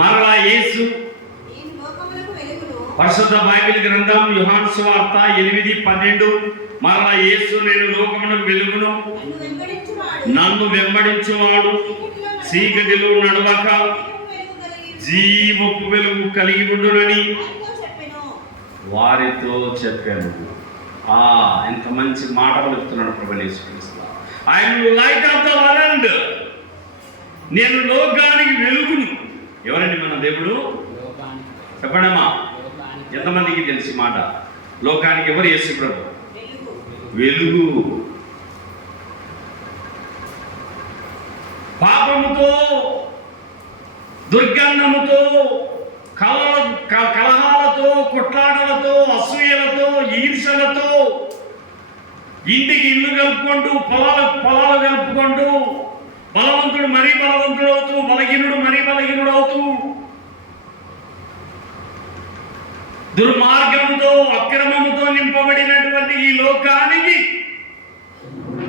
మరలా యేసు పరిశుద్ధ బైబిల్ గ్రంథం యోహాను సువార్త 8:12 మరలా యేసు నేను లోకమునకు వెలుగును, నన్ను వెంబడించువాడు చీకటిలో నడవక జీవపు వెలుగు కలిగి ఉండునని వారితో చెప్పాను. ఎంత మంచి మాట పలుకుతున్నాడు ప్రభువు యేసు క్రీస్తు. I am light of the world. నేను లోకానికి వెలుగును. ఎవరండి మన దేవుడు? చెప్పండమ్మా, ఎంతమందికి తెలిసి మాట? లోకానికి ఎవరు? యేసు ప్రభు వెలుగు. పాపముతో, దుర్గంధముతో, కలహాలతో, కొట్లాటలతో, అసూయలతో, ఈర్షలతో ఇంటికి ఇల్లు కలుపుకుంటూ, పొలాలు కలుపుకుంటూ, బలవంతుడు మరీ బలవంతుడు అవుతూ, బలహీనుడు మరీ బలహీనుడు అవుతూ, దుర్మార్గముతో, అక్రమముతో నింపబడినటువంటి ఈ లోకానికి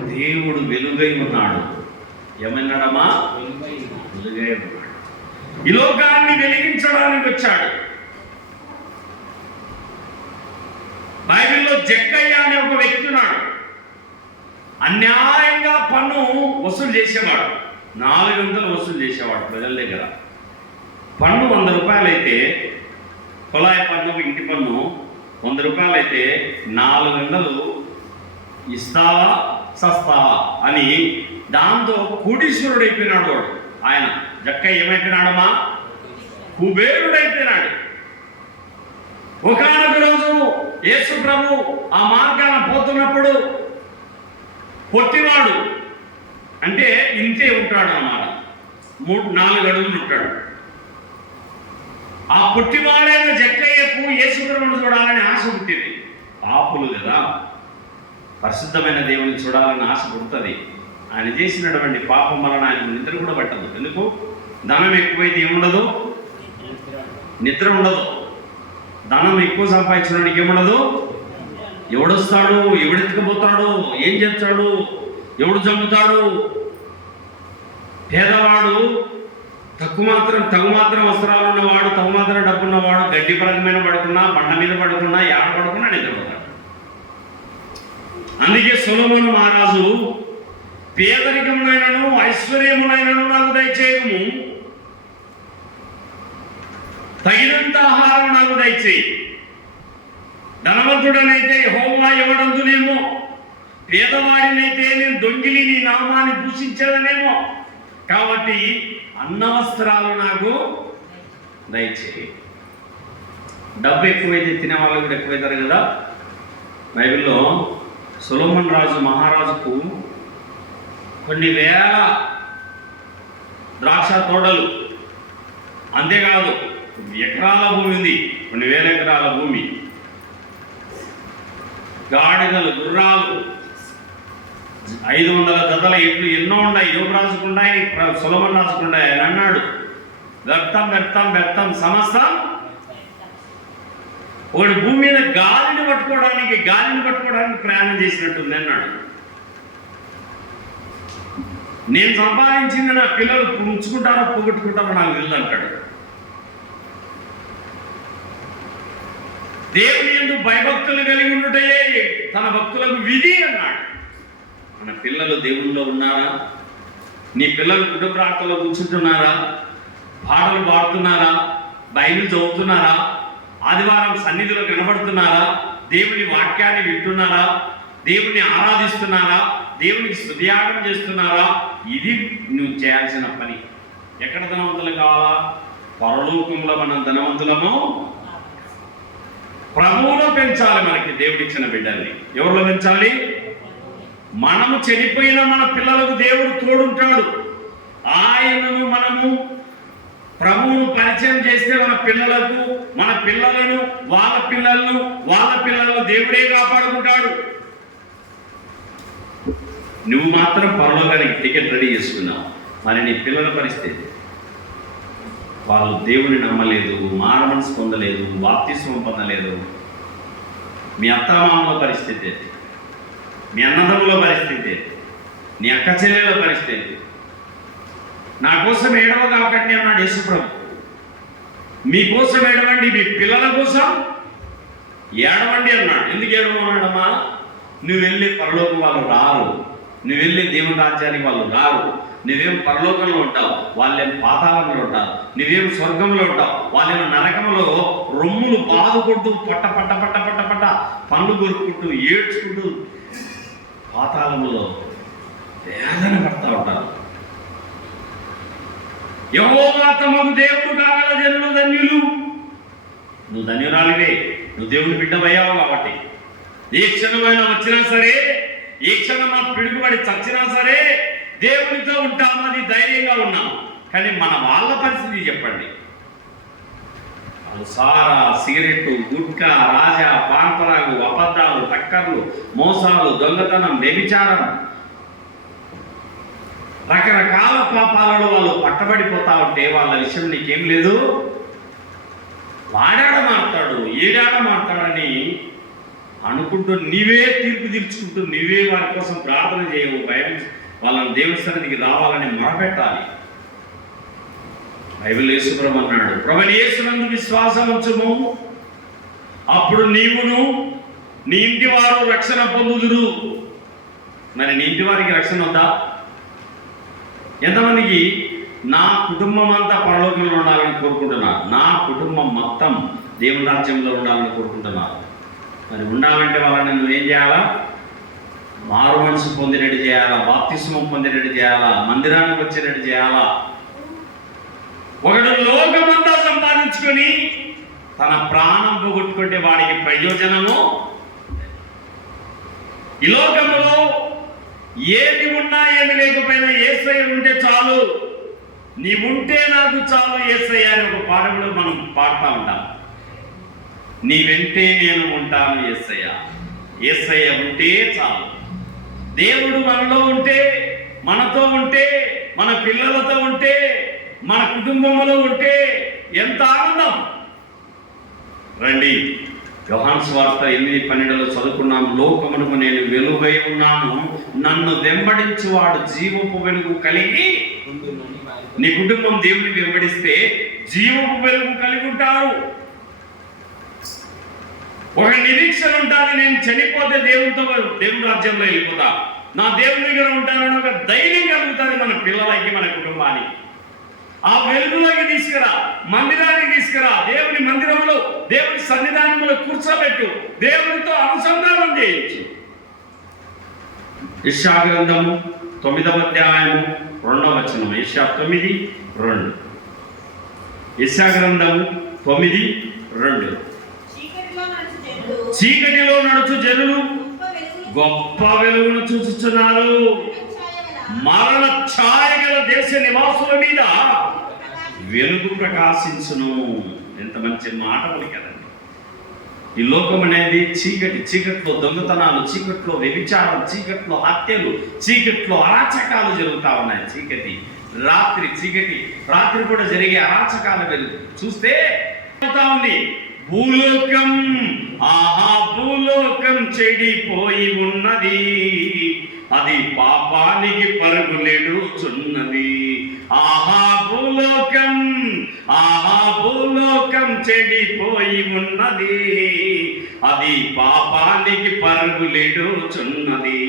దేవుడు వెలుగై ఉన్నాడు. ఏమన్నాడమ్మా? వెలుగై ఉన్నాడు. ఈ లోకాన్ని వెలిగించడానికి వచ్చాడు. బైబిల్లో జక్కయ్య అనే ఒక వ్యక్తి ఉన్నాడు. అన్యాయంగా పన్ను వసూలు చేసేవాడు. 400 వసూలు చేసేవాడు ప్రజల దగ్గర. పన్ను 100 రూపాయలైతే, కుళాయి పన్ను, ఇంటి పన్ను 100 రూపాయలైతే 400 ఇస్తావా సస్తావా అని దాంతో కోటీశ్వరుడు అయిపోయినాడు వాడు. ఆయన జక్కయ్య ఏమైపోయినాడమ్మా? కుబేరుడైపోయినాడు. ఒకనొక రోజు యేసు ప్రభు ఆ మార్గాన పోతున్నప్పుడు పొట్టివాడు అంటే ఇంతే ఉంటాడు అన్నమాట, 3-4 అడుగులు ఉంటాడు. ఆ పొట్టివాడైన జక్కయ్యకు యేసు ప్రభువును చూడాలని ఆశ పుట్టింది. పాపులు కదా, పరిశుద్ధమైన దేవుని చూడాలని ఆశ పుడుతుంది. ఆయన చేసినటువంటి పాపం వలన ఆయన నిద్ర కూడా పట్టదు. ఎందుకు? ధనం ఎక్కువైతే ఏముండదు? నిద్ర ఉండదు. ధనం ఎక్కువ సంపాదించడానికి ఏముండదు? ఎవడొస్తాడు, ఎవడెత్తుకుపోతాడు, ఏం చేస్తాడు, ఎవడు చంపుతాడు? పేదవాడు, తగు మాత్రం వస్త్రాలు ఉన్నవాడు, తగు మాత్రం డబ్బున్నవాడు గడ్డి పరగ మీద పడుకున్నా, బండ మీద పడుకున్నా, ఏడ పడుకున్నా నిద్రపోతాడు. అందుకే సొలొమోను మహారాజు పేదరికమునైనను ఐశ్వర్యమునైనను నాకు దయచేయము, తగినంత ఆహారం నాకు దయచేయి. ధనవంతుడనైతే యెహోవా ఎవడందునేమో, పేదవాడినైతే నేను దొంగిలి నీ నామాన్ని దూషించదనేమో. కాబట్టి అన్నవస్త్రాలు నాకు దయచేయి. డబ్బు ఎక్కువైతే తినేవాళ్ళు కూడా ఎక్కువైతారు కదా. బైబిల్లో సొలొమోను రాజు మహారాజుకు కొన్ని వేల ద్రాక్ష తోటలు, అంతేకాదు ఎకరాల భూమి ఉంది, కొన్ని వేల ఎకరాల భూమి, గాడిదలు, గుర్రాలు, 500 జతల ఎట్లు ఎన్నో ఉన్నాయి. యువరాజుకు ఉన్నాయి, సొలొమోను రాజుకు ఉన్నాయి. ఆయన అన్నాడు, వ్యర్థం వ్యర్థం వ్యర్థం సమస్తం. ఒకటి భూమి మీద గాలిని పట్టుకోవడానికి ప్రయాణం చేసినట్టుంది అన్నాడు. నేను సంపాదించింది నా పిల్లలు ఉంచుకుంటారో పోగొట్టుకుంటారో నాకు తెలియదు అంటాడు. దేవుని యందు భయభక్తులు కలిగి ఉండుటే తన భక్తులకు విధి అన్నాడు. మన పిల్లలు దేవుల్లో ఉన్నారా? నీ పిల్లలు కుటుంబ ప్రాంతంలో కూర్చుంటున్నారా? పాటలు పాడుతున్నారా? బైబిల్ చదువుతున్నారా? ఆదివారం సన్నిధిలో కనబడుతున్నారా? దేవుని వాక్యాన్ని వింటున్నారా? దేవుని ఆరాధిస్తున్నారా? దేవునికి స్తుతియాగం చేస్తున్నారా? ఇది నువ్వు చేయాల్సిన పని. ఎక్కడ ధనవంతులు కావాలా? పరలోకంలో మనం ధనవంతులము ప్రభువులో పెంచాలి. మనకి దేవుడిచ్చిన బిడ్డల్ని ఎవరిలో పెంచాలి? మనము చనిపోయిన మన పిల్లలకు దేవుడు తోడుంటాడు. ఆయనను మనము ప్రభువును పరిచయం చేస్తే మన పిల్లలను వాళ్ళ పిల్లలను దేవుడే కాపాడుకుంటాడు. నువ్వు మాత్రం పరలోకానికి టికెట్ రెడీ చేసుకున్నావు. మరి నీ పిల్లల పరిస్థితి, వాళ్ళు దేవుని నమ్మలేదు, మారు మనసు పొందలేదు, బాప్తిస్మం పొందలేదు. మీ అత్తమామల పరిస్థితి, మీ అన్నదమ్ముల పరిస్థితి, నీ అక్క చెల్లెల పరిస్థితి. నా కోసం ఏడవ కాకండి అన్నాడు యేసు ప్రభు. మీకోసం ఏడవండి, మీ పిల్లల కోసం ఏడవండి అన్నాడు. ఎందుకు ఏడవన్నాడమ్మా? నువ్వు వెళ్ళే పరలోకం వాళ్ళు రారు, నువ్వు వెళ్ళే దేవుని రాజ్యానికి వాళ్ళు రారు. నువ్వేం పరలోకంలో ఉంటావు, వాళ్ళేం పాతాళంలో ఉంటారు. నువ్వేం స్వర్గంలో ఉంటావు, వాళ్ళేమో నరకంలో రొమ్ములు బాదుకుంటూ పట్ట పట్ట పట్ట పట్ట పట్ట పండ్లు కొరుక్కుంటూ ఏడ్చుకుంటూ పాతాళంలో వేదన పడతా ఉంటారు. యెహోవా తమకు దేవుడు కాగల జనులు ధన్యులు. నువ్వు ధన్యురాలివే, నువ్వు దేవుని బిడ్డవయ్యావు కాబట్టి. ఏ క్షణమైనా వచ్చినా సరే, ఏ క్షణం మా పిడుగుబడి చచ్చినా సరే దేవునితో ఉంటామని ధైర్యంగా ఉన్నాం. కానీ మన వాళ్ళ పరిస్థితి చెప్పండి. వాళ్ళు సారా, సిగరెట్టు, గుట్కా, రాజా, పాన్పరాగు, అబద్ధాలు, టక్కర్లు, మోసాలు, దొంగతనం, వ్యభిచారం, రకరకాల పాపాలలో వాళ్ళు పట్టబడిపోతా ఉంటే వాళ్ళ విషయం నీకేం లేదు. వాడాడ మాట్లాడు, ఏడాడ మాట్లాడని అనుకుంటూ నీవే తీర్పు తీర్చుకుంటూ నీవే వారి కోసం ప్రార్థన చేయవు. బైబిల్ వాళ్ళని దేవుని సన్నిధికి రావాలని మొరపెట్టాలి. బైబిల్ యేసుప్రభు అన్నాడు, ప్రభువైన యేసునందు విశ్వాసం ఉంచుము, అప్పుడు నీవును నీ ఇంటి వారు రక్షణ పొందుదురు. మరి నీ ఇంటి వారికి రక్షణ వద్దా? ఎంతమందికి నా కుటుంబం అంతా పరలోకంలో ఉండాలని కోరుకుంటున్నారు, నా కుటుంబం మొత్తం దేవుని రాజ్యంలో ఉండాలని కోరుకుంటున్నారు. మరి ఉండాలంటే వాళ్ళని నువ్వేం చేయాలా? మారు మనసు పొందినట్టు చేయాలా, బాప్తిస్మం పొందినట్టు చేయాలా, మందిరానికి వచ్చినట్టు చేయాలా. ఒకడు లోకమంతా సంపాదించుకొని తన ప్రాణం పోగొట్టుకుంటే వాడికి ప్రయోజనము. ఈ లోకంలో ఏమి ఉన్నా ఏమి లేకపోయినా యేసయ్య ఉంటే చాలు, నీవుంటే నాకు చాలు యేసయ్య అని ఒక పాటలో మనం పాడుతూ ఉంటాం. నీ వెంటే నేను ఉంటాను యేసయ్య, యేసయ్య ఉంటే చాలు. దేవుడు మనలో ఉంటే, మనతో ఉంటే, మన పిల్లలతో ఉంటే, మన కుటుంబంలో ఉంటే ఎంత ఆనందం. రండి, యోహాను సువార్త 8:12 చదువుకున్నాం. లోకమునకు నేను వెలుగై ఉన్నాను, నన్ను వెంబడించువాడు జీవపు వెలుగు కలిగి. నీ కుటుంబం దేవుని వెంబడిస్తే జీవపు వెలుగు కలిగి ఉంటారు. ఒక నిరీక్షణ ఉంటుంది, నేను చనిపోతే దేవుని రాజ్యంలో వెళ్ళిపోతా, నా దేవుని దగ్గర ఉంటానని ఒక ధైర్యం కలుగుతుంది మన పిల్లలకి, మన కుటుంబానికి. ఆ వెలుగులోకి తీసుకురా, మందిరానికి తీసుకురా, దేవుని మందిరంలో దేవుని సన్నిధానంలో కూర్చోబెట్టు, దేవునితో అనుసంధానం చేయించు. యెషయా గ్రంథము 9వ అధ్యాయము 2వ వచనం. యెషయా 9:2. యెషయా గ్రంథము 9:2. చీకటిలో నడుచు జనులు గొప్ప వెలుగును చూచుచున్నారు, మరణ ఛాయ గల దేశ నివాసుల మీద వెలుగు ప్రకాశించును. ఎంత మంచి మాట కదండి. ఈ లోకం అనేది చీకటి, చీకట్లో దొంగతనాలు, చీకట్లో వ్యభిచారం, చీకట్లో హత్యలు, చీకట్లో అరాచకాలు జరుగుతూ ఉన్నాయి. చీకటి రాత్రి, చీకటి రాత్రి కూడా జరిగే అరాచకాలు వెలుగు చూస్తే ఉంది. భూలోకం, ఆహా భూలోకం చెడిపోయి ఉన్నది, అది పాపానికి పరుగులెడుచున్నది. ఆహా భూలోకం, ఆహా భూలోకం చెడిపోయి ఉన్నది, అది పాపానికి పరుగులెడుచున్నది.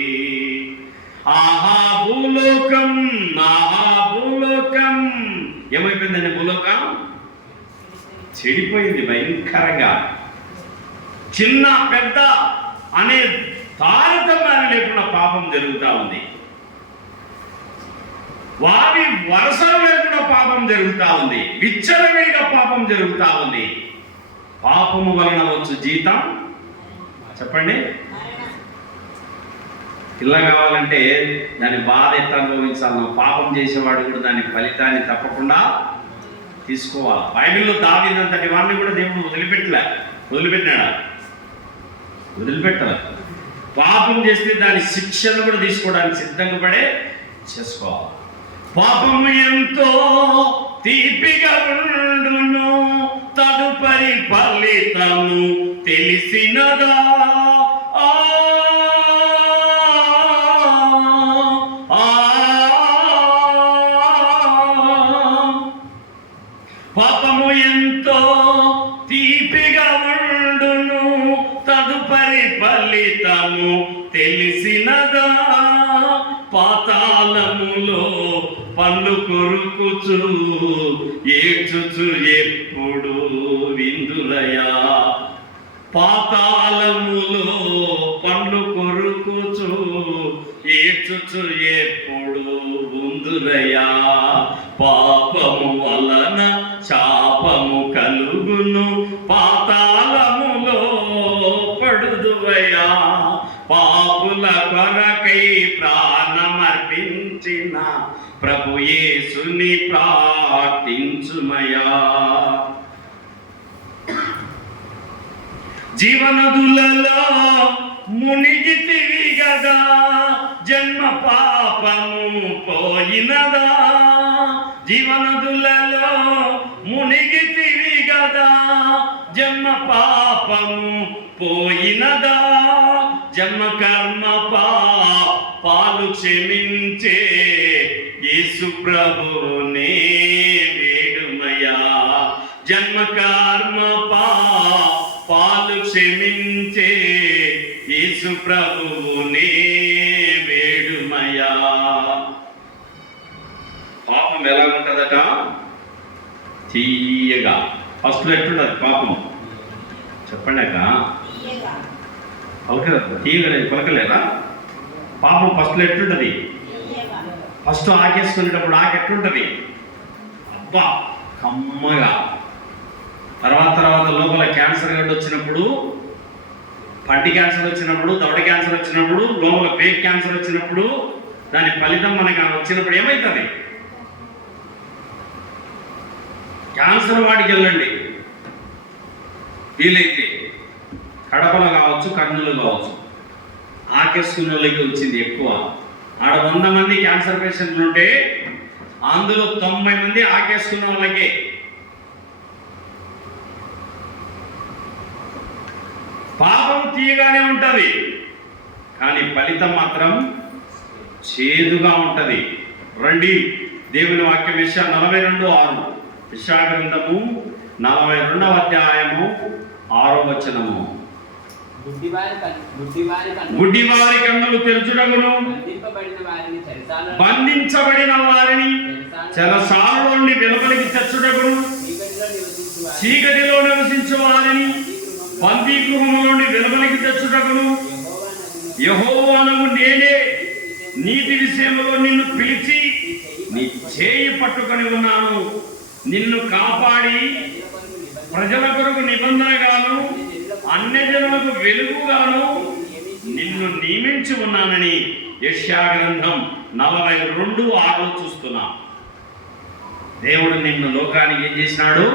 ఆహా భూలోకం, ఆహా భూలోకం. ఏమైపోయిందండి భూలోకం? చెడిపోయింది భయంకరంగా. చిన్న పెద్ద అనే తారతమ్యాన్ని లేకుండా పాపం జరుగుతూ ఉంది. వారి వరుసలు లేకుండా పాపం జరుగుతూ ఉంది. విచ్చలవిడిగా పాపం జరుగుతూ ఉంది. పాపము వలన వచ్చు జీతం చెప్పండి. పిల్ల కావాలంటే దాని బాధ ఎట్లా అనుభవించాలి. పాపం చేసేవాడు కూడా దాని ఫలితాన్ని తప్పకుండా తీసుకోవాలి. బైబిల్లో దావీదంతటి వాడిని కూడా దేవుడు వదిలిపెట్టినాడా? వదిలిపెట్టాలి. పాపం చేస్తే దాని శిక్షను కూడా తీసుకోవడానికి సిద్ధంగా పడే చేసుకోవాలి. పాపము ఎంతో తీపిగా ఉండును, తదుపరి ఫలితము తెలిసినదా. పాపము ఎంతో తీపిగా ఉండును, తదుపరి ఫలితము తెలిసినదా. పాతాళములో పండ్లు కొరుకుచు ఏడ్చుచు ఎప్పుడు విందులయా. పాతాళములో పండ్లు కొరుకుచు ఏడ్చుచు ఎప్పుడు విందులయా. పాపము వలన శాపము కలుగును, పాతాళములో పడుదువయా. పాపుల కొరకై ప్రాణమర్పించిన ప్రభు యేసుని ప్రార్థించుమయా. జీవనదులలో మునిగితివి గదా, జన్మ పాపము పోయినదా. జీవనదులలో మునిగితివి గదా, జన్మ పాపము పోయినదా. జన్మ కర్మ పాలు క్షమించే యేసు ప్రభునే వేడుమయా. జన్మ కర్మ పాలు క్షమించే యేసు ప్రభునే వేడుమయా. పాపం ఎలా ఉంటుందట? తీయగా. ఫస్ట్ ఎట్లుంటది పాపం చెప్పండి అక్క. తీయగలేదు పలకలేదా? పాపం ఫస్ట్ ఎట్లుంటది? ఫస్ట్ ఆకేసుకునేటప్పుడు ఎట్లుంటది? అబ్బా కమ్మగా. తర్వాత లోపల క్యాన్సర్ గడ్డ వచ్చినప్పుడు, పంటి క్యాన్సర్ వచ్చినప్పుడు, దవడ క్యాన్సర్ వచ్చినప్పుడు, లోపల పేక్ క్యాన్సర్ వచ్చినప్పుడు, దాని ఫలితం మనకి వచ్చినప్పుడు ఏమవుతుంది? క్యాన్సర్ వాడికి వెళ్ళండి, వీలైతే కడపలో కావచ్చు, కర్నూలు కావచ్చు. ఆకేసుకున్న వాళ్ళకి వచ్చింది ఎక్కువ. ఆడ 100 మంది క్యాన్సర్ పేషెంట్లు ఉంటే అందులో 90 మంది ఆకేసుకున్న వాళ్ళకే. పాపం తీయగానే ఉంటుంది, కానీ ఫలితం మాత్రం చేదుగా ఉంటుంది. రండి, దేవుని వాక్యం యెషయా 42:6. యెషయా గ్రంథము 42వ అధ్యాయము 6వ వచనము. గుడ్డివారి కన్నులు తెరచుటకును, బంధించబడిన వారిని చెరసాల నుండి వెలుపలికి తెచ్చుటకును, చీకటిలో నివసించు వారిని బందీ గృహము నుండి వెలుపలికి తెచ్చుటకును యెహోవానగు నేనే నీతి విషయంలో నిన్ను పిలిచి నీ చేయి పట్టుకొని ఉన్నాను. నిన్ను కాపాడి ప్రజల కొరకు నిబంధనగాను అన్యజనులకు వెలుగుగాను నిన్ను నియమించి ఉన్నానని యెషయా గ్రంథం 42:6 చూస్తున్నా. దేవుడు నిన్ను లోకానికి ఏం చేసినాడు?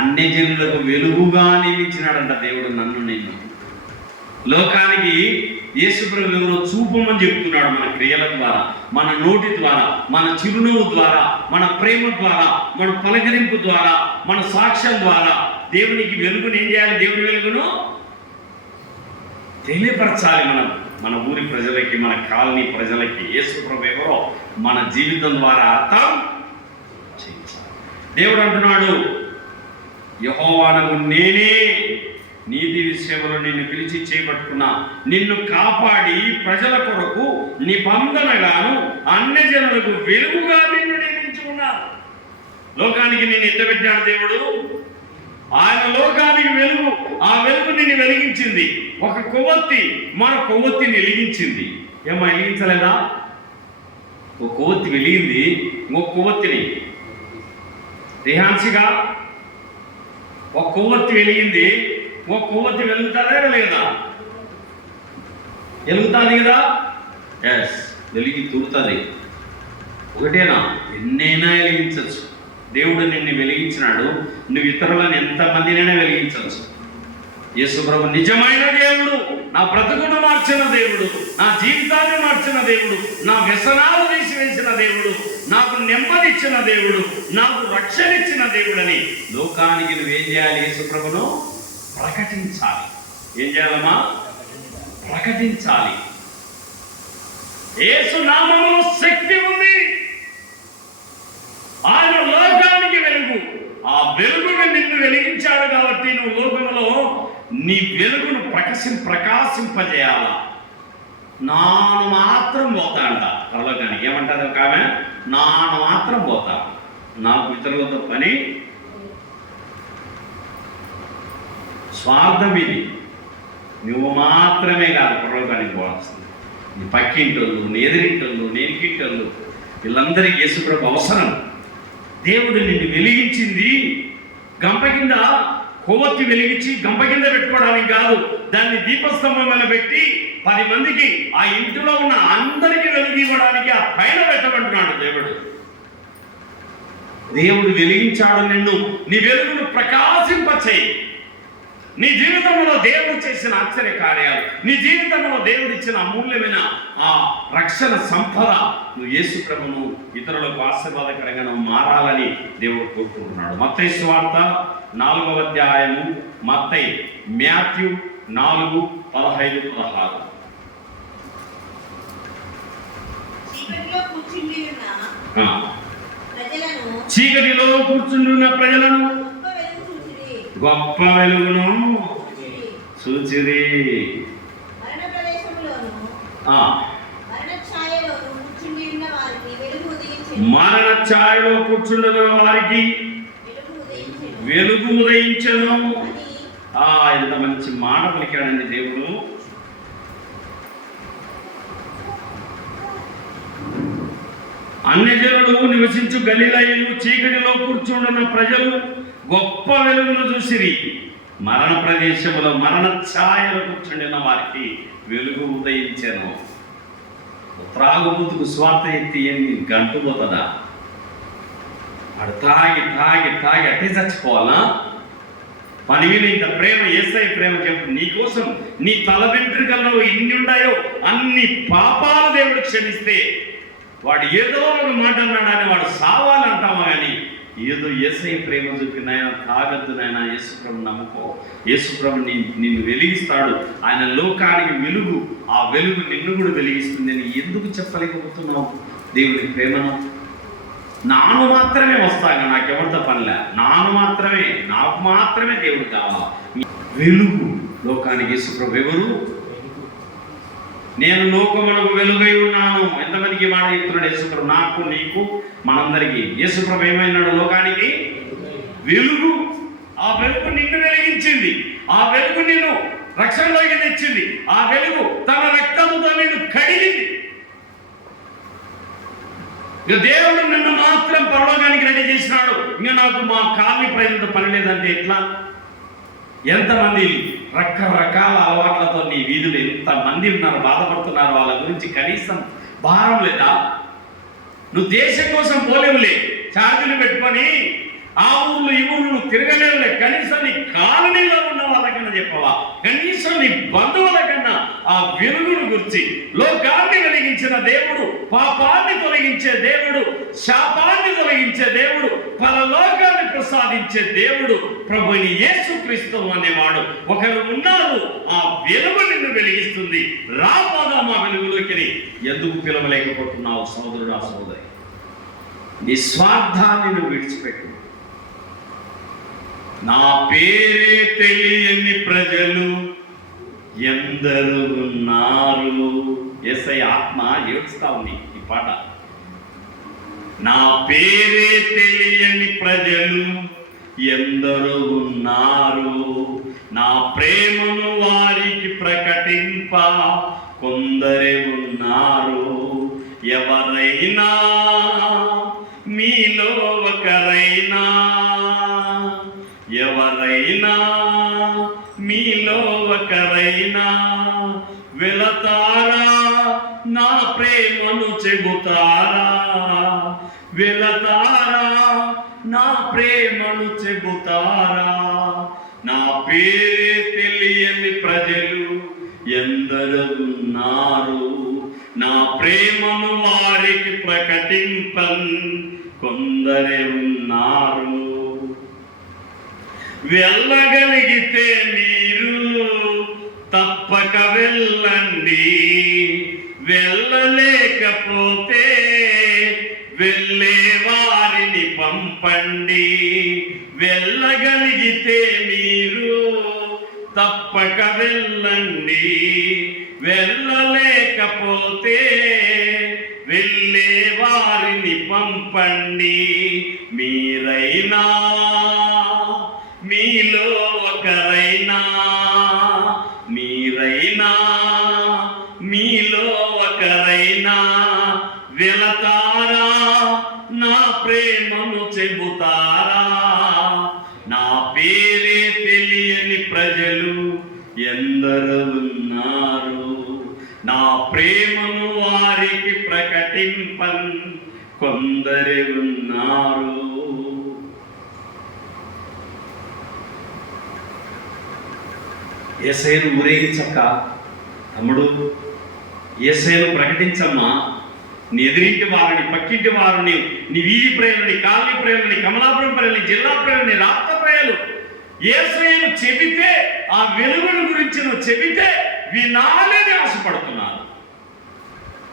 అన్యజనులకు వెలుగుగా నియమించినాడంట. దేవుడు నిన్ను లోకానికి యేసుప్రభు ఎవరో చూపమని చెప్తున్నాడు. మన క్రియల ద్వారా, మన నోటి ద్వారా, మన చిరునవ్వు ద్వారా, మన ప్రేమ ద్వారా, మన పలకరింపు ద్వారా, మన సాక్ష్యం ద్వారా దేవునికి వెలుగును ఏం చేయాలి? దేవుని వెలుగును తెలియపరచాలి. మన ఊరి ప్రజలకి, మన కాలనీ ప్రజలకి యేసుప్రభు ఎవరో మన జీవితం ద్వారా అర్థం చేయించాలి. దేవుడు అంటున్నాడు, యెహోవానగు నేనే నీతి విషయంలో నిన్ను పిలిచి చేపట్టుకున్నా, నిన్ను కాపాడి ప్రజల కొరకు నిబంధనగాను అన్యజనులకు వెలుగుగా నిన్ను నియమించుకున్నాను. లోకానికి నేను ఎత్తబెట్టాడు దేవుడు. ఆయన లోకానికి వెలుగు. ఆ వెలుగు నిన్ను వెలిగించింది. ఒక కొవ్వొత్తి మన కొవ్వొత్తిని వెలిగించింది. ఏమో వెలిగించలేదా? ఒక కొవ్వొత్తి వెలిగింది, ఇంకొక కొవ్వొత్తిని రిహాన్సిగా ఒక కొవ్వొత్తి వెలిగింది, ఒక కొవ్వొత్తి వెలుగుతారా వెలుగుదా? వెలుగుతుంది కదా. ఎస్, వెలిగి తూడుతుంది. ఒకటేనా? ఎన్నైనా వెలిగించవచ్చు. దేవుడు నిన్ను వెలిగించినాడు. నువ్వు ఇతరులను ఎంతమందినైనా వెలిగించవచ్చు. యేసుప్రభు నిజమైన దేవుడు, నా బ్రతుకును మార్చిన దేవుడు, నా జీవితాన్ని మార్చిన దేవుడు, నా వ్యసనాలు తీసివేసిన దేవుడు, నాకు నెమ్మదిచ్చిన దేవుడు, నాకు రక్షణ ఇచ్చిన దేవుడని లోకానికి నువ్వేం చేయాలి? యేసుప్రభును ప్రకటించాలి. ఏం చేయాలమ్మా? ప్రకటించాలి. యేసు నామములో శక్తి ఉంది. ఆయన లోకానికి వెలుగు. ఆ వెలుగును నిన్ను వెలిగించాడు కాబట్టి నువ్వు లోకంలో నీ వెలుగును ప్రకాశింపజేయాలా. నాను మాత్రం పోతా అంట పరలోకానికి. ఏమంటారు ఒక ఆమె? నాను మాత్రం పోతా, నాకు ఇతరులతో పని. స్వార్థం ఇది. నువ్వు మాత్రమే కాదు పరలోకానికి పోవాల్సింది, నీ పక్కింటోళ్ళు, నీ ఎదిరింటోళ్ళు, నేనికింటోళ్ళు, వీళ్ళందరికీ యేసుప్రభు అవసరం. దేవుడు నిన్ను వెలిగించింది గంప కింద కొవ్వొత్తి వెలిగించి గంప కింద పెట్టుకోవడానికి కాదు, దాన్ని దీపస్తంభం మీద పెట్టి 10 మందికి ఆ ఇంటిలో ఉన్న అందరికీ వెలుగు ఇవ్వడానికి ఆ పైన పెట్టమంటున్నాడు దేవుడు. దేవుడు వెలిగించాడు నిన్ను, నీ వెలుగును ప్రకాశింపచేయి. నీ జీవితంలో దేవుడు చేసిన ఆశ్చర్య కార్యాలు, నీ జీవితంలో దేవుడు ఇచ్చిన అమూల్యమైన ఆ రక్షణ సంపద, నువ్వు యేసు ప్రభువును ఇతరులకు ఆశీర్వాదకరంగా నువ్వు మారాలని దేవుడు కోరుకుంటున్నాడు. మత్తయి సువార్త 4వ అధ్యాయము, మాథ్యూ 4:15-16. చీకటిలో కూర్చుంటున్న ప్రజలను గొప్ప వెలుగును చూచిరి. మరణ ఛాయలో కూర్చుంటున్న వారికి వెలుగు ఉదయించను. ఎంత మంచి మాట పలికాడండి దేవుడు. అన్యజనులు నివసించు గలిలయను చీకటిలో కూర్చుండున్న ప్రజలు గొప్ప వెలుగును చూసిరి. మరణ ప్రదేశంలో మరణ ఛాయలో కూర్చుండిన వారికి వెలుగు ఉదయించెను. త్రాగుబోతుకు స్వార్థ ఎత్తి ఏమి గంటుపోతుందా? వాడు తాగి తాగి తాగి అట్టే చచ్చిపోవాలా? పని మీద ఇంత ప్రేమ, యేసయ్య ప్రేమ చెప్పు. నీకోసం నీ తల వెంట్రుకల్లో ఎన్ని ఉన్నాయో అన్ని పాపాలు దేవుడు క్షమిస్తే వాడు ఏదో ఒక మాట అన్నాడని వాడు సావాలంటామా, కానీ ఏదో యేసయ్య ప్రేమ చూపి నాయన తాగద్దు నాయన, యేసుప్రభు నమ్ముకో, యేసుప్రభు నిన్ను వెలిగిస్తాడు, ఆయన లోకానికి వెలుగు, ఆ వెలుగు నిన్ను కూడా వెలిగిస్తుంది అని ఎందుకు చెప్పలేకపోతున్నావు దేవుడి ప్రేమను? నాను మాత్రమే వస్తాను, నాకెవరితో పనిలే, నాకు మాత్రమే దేవుడు కావాలా. వెలుగు లోకానికి యేసుప్రభు ఎవరు? నేను లోకమునకు వెలుగై ఉన్నాను. ఎంతమందికి మాట చెప్తున్నాడు యేసుప్రభు? నాకు, నీకు, మనందరికీ. యేసుప్రభు ఏమైనాడు? లోకానికి వెలుగు. ఆ వెలుగు నిన్ను వెలిగించింది, ఆ వెలుగు నిన్ను రక్షణలోకి తెచ్చింది, ఆ వెలుగు తన రక్తముతో నిన్ను కడిగింది. ఇక దేవుడు నిన్ను మాత్రం పరలోకానికి రెడీ చేసినాడు. ఇంకా నాకు మా కాలనీ ప్రజలతో పని లేదంటే ఎట్లా? ఎంతమంది రకరకాల అలవాట్లతో నీ వీధులు ఎంతమంది ఉన్నారు, బాధపడుతున్నారు. వాళ్ళ గురించి కనీసం భారం లేదా? నువ్వు దేశం కోసం పోలేవులే, ఛార్జీలు పెట్టుకొని ఆ ఊళ్ళు ఈ ఊళ్ళు నువ్వు తిరగలేవులే. కనీసం నీ కాలనీలో ఉన్న వాళ్ళకన్నా చెప్పవా? కనీసం నీ బంధువులకన్నా ఆ వెలుగును గురించి. లోకాన్ని వెలిగించిన దేవుడు, పాపాన్ని తొలగించే దేవుడు, శాపాన్ని తొలగించే దేవుడు, పరలోకాన్ని ప్రసాదించే దేవుడు ప్రభుని యేసుక్రీస్తు అనేవాడు ఒకరు ఉన్నారు. ఆ వెలుగు నిన్ను వెలిగిస్తుంది. రాపోదా మా వెలుగులోకి? ఎందుకు పిలవలేకపోతున్నావు సోదరుడా, సోదరి? నీ స్వార్థాన్ని నువ్వు విడిచిపెట్టు. నా పేరే తెలియని ప్రజలు ఎందరు ఉన్నారు. యేసయ్య ఆత్మ ఏడుస్తా ఉంది ఈ పాట. నా పేరే తెలియని ప్రజలు ఎందరు ఉన్నారు, నా ప్రేమను వారికి ప్రకటింప కొందరే ఉన్నారు. ఎవరైనా మీలో ఒకరైనా, ఎవరైనా మీలో ఒకరైనా వెళతారా నా ప్రేమను చెబుతారా? వెళతారా నా ప్రేమను చెబుతారా? నా పేరే తెలియని ప్రజలు ఎందరు ఉన్నారు, నా ప్రేమను వారికి ప్రకటింపన్ కొందరే ఉన్నారు. వెళ్ళగలిగితే మీరు తప్పక వెళ్ళండి, వెళ్ళలేకపోతే వెళ్ళే వారిని పంపండి. వెళ్ళగలిగితే మీరు తప్పక వెళ్ళండి. వెళ్ళలేకపోతే వెళ్ళే వారిని పంపండి. మీరైనా మీలో ఒకరైనా, మీరైనా మీలో ఒకరైనా వెళతారా? నా ప్రేమను చెబుతారా? నా పేరే తెలియని ప్రజలు ఎందరు ఉన్నారు. నా ప్రేమను వారికి ప్రకటింపన్ కొందరు ఉన్నారు. యేసయ్యను ఊరేగించక్క తమ్ముడు, యేసయ్యను ప్రకటించమ్మా. నీ ఎదురింటి వారిని, పక్కింటి వారిని, నీ వీధి ప్రజలని, కాలనీ ప్రజలని, కమలాపురం ప్రజలని, జిల్లా ప్రజలని, రాష్ట్ర ప్రజలు యేసయ్యను చెబితే, ఆ వెలుగును గురించి నువ్వు చెబితే వినాలని ఆశపడుతున్నారు.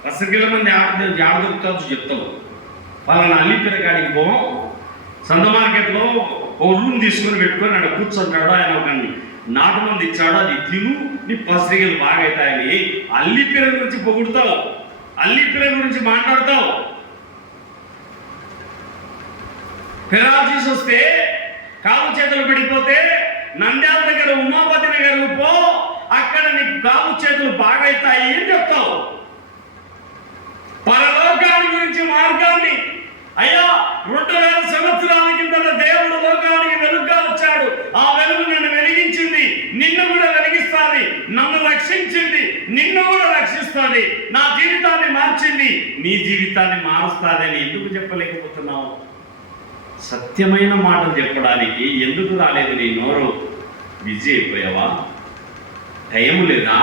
అసలు మంది ఆడ దొరుకుతావు చెప్తావు. వాళ్ళని అల్లిపిన కాడికి పోం, సంత మార్కెట్లో ఓ రూమ్ తీసుకొని పెట్టుకొని ఆడ కూర్చుంటాడు. ఆయన ఒక నాటు మంది ఇచ్చాడు, అది తిను, నీ పసిరిగలు బాగా అవుతాయని అల్లిపిర గురించి పొగుడుతావు, అల్లిపిర గురించి మాట్లాడతావు. పెరాలసిస్ వస్తే, కాలు చేతులు పడిపోతే నంద్యాల దగ్గర ఉమాపతి నగర్ పో, అక్కడ నీకు కాలు చేతులు బాగవుతాయి అని చెప్తావు. పరలోకాన్ని గురించి మార్గాన్ని, అయ్యా 2000 సంవత్సరాల కింద దేవుడు లోకానికి వెలుగుగా వచ్చాడు. ఆ వెలుగు నన్ను వెలిగించింది, నిన్ను కూడా వెలిగిస్తుంది. నన్ను రక్షించింది, నిన్ను కూడా రక్షిస్తుంది. నా జీవితాన్ని మార్చింది, నీ జీవితాన్ని మారుస్తుందని ఎందుకు చెప్పలేకపోతున్నావు? సత్యమైన మాటలు చెప్పడానికి ఎందుకు రాలేదు నీ నోరు? బిజీ అయిపోయావా? టైం లేదా?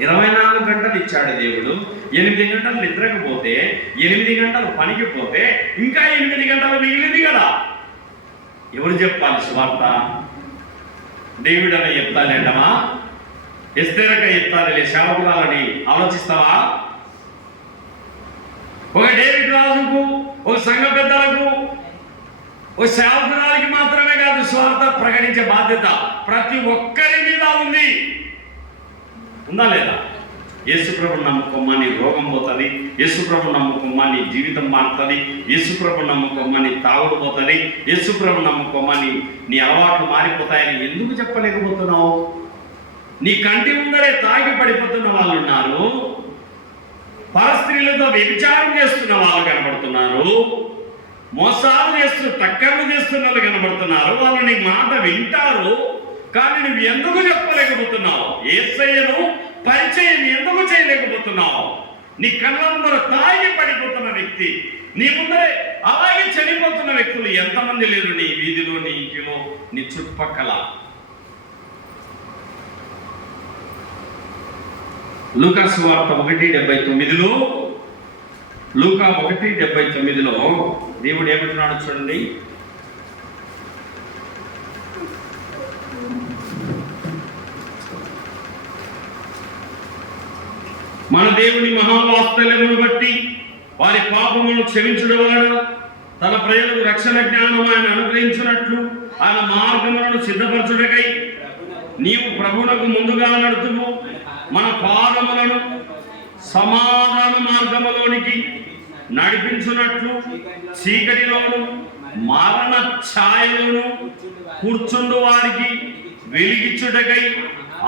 24 గంటలు ఇచ్చాడు దేవుడు. 8 గంటలు నిద్రకపోతే, 8 గంటలు పనికి పోతే ఇంకా 8 గంటలు మిగిలింది కదా. ఎవరు చెప్పాలి సువార్త? దేవుడు అని చెప్తానేంటమా? ఎస్తేరక చెప్తానులే సేవకురాలని ఆలోచిస్తావా? ఒక డేవిడ్ రాజుకు, ఒక సంఘ పెద్దలకు, ఒక సేవకురాలికి మాత్రమే కాదు సువార్త ప్రకటించే బాధ్యత ప్రతి ఒక్కరి మీద ఉంది. ఉందా లేదా? యేసుప్రభు నమ్ముకోమ్మా నీ రోగం పోతుంది, యేసుప్రభు నమ్ముకోమ్మా నీ జీవితం మారుతుంది, యేసుప్రభు నమ్ముకోమ్మా నీ తాగుడు పోతుంది, యేసుప్రభు నమ్ముకోమ్మా నీ అలవాట్లు మారిపోతాయని ఎందుకు చెప్పలేకపోతున్నావు? నీ కంటి ముందరే తాగి పడిపోతున్న వాళ్ళు ఉన్నారు, పరస్త్రీలతో వ్యభిచారం చేస్తున్న వాళ్ళు కనబడుతున్నారు, మోసాలు చేస్తూ టక్కర్లు చేస్తున్న వాళ్ళు కనబడుతున్నారు. వాళ్ళు నీ మాట వింటారు, కానీ నువ్వు ఎందుకు చెప్పలేకపోతున్నావు? యేసయ్యను పరిచయం ఎందుకు చేయలేకపోతున్నావు? నీ కళ్ళ ముందర తాగి పడిపోతున్న వ్యక్తి, నీ ముందరే అలాగే చనిపోతున్న వ్యక్తులు ఎంతమంది లేరు నీ వీధిలో, నీ ఇంటిలో, నీ చుట్టుపక్కల. లూకా సువార్త 1:79లో, లూకా 1:79లో దేవుడు ఏమంటున్నాడు చూడండి. మన దేవుని మహావాత్సల్యమును బట్టి వారి పాపములను క్షమించడం వలన తన ప్రజలకు రక్షణ జ్ఞానం ఆయన అనుగ్రహించినట్లు ఆయన మార్గములను సిద్ధపరచుటకై నీవు ప్రభువునకు ముందుగా నడుతుము. మన పాదములను సమాధాన మార్గములోనికి నడిపించున్నట్లు చీకటిలోను మరణ ఛాయలను కూర్చుండు వారికి వెలిగించుటకై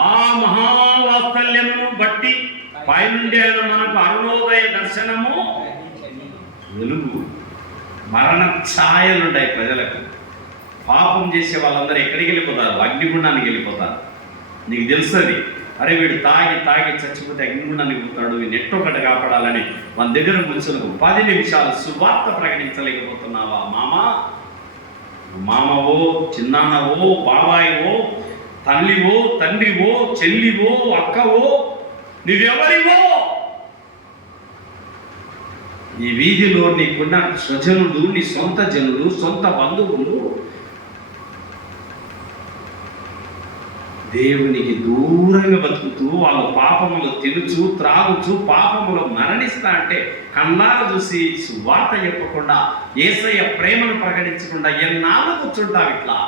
ఆ మహావాత్సల్యమును బట్టి పైనుండి ఆయన మనకు అరుణోదయ దర్శనము వెలుగు. మరణ ఛాయలుంటాయి ప్రజలకు. పాపం చేసే వాళ్ళందరూ ఎక్కడికి వెళ్ళిపోతారు? అగ్నిగుండానికి వెళ్ళిపోతారు. నీకు తెలుస్తుంది, అరే వీడు తాగి తాగి చచ్చిపోతే అగ్నిగుండానికి పోతాడు, వీడు ఎట్టొకటి కాపాడాలని మన దగ్గర మనుషులకు 10 నిమిషాలు సువార్త ప్రకటించలేకపోతున్నావా? మామవో, చిన్నాన్నవో, బాబాయివో, తల్లివో, తండ్రివో, చెల్లివో, అక్కవో, నువ్వెవరివో? ఈ వీధిలో నీకున్న స్వజనులు, నీ సొంత జనులు, సొంత బంధువులు దేవునికి దూరంగా బతుకుతూ వాళ్ళ పాపములు తినుచు త్రాగుచు పాపములు మరణిస్తా అంటే కళ్ళారా చూసి సువార్త చెప్పకుండా యేసయ్య ప్రేమను ప్రకటించకుండా ఎన్నాళ్ళు కూర్చుంటావు ఇట్లా?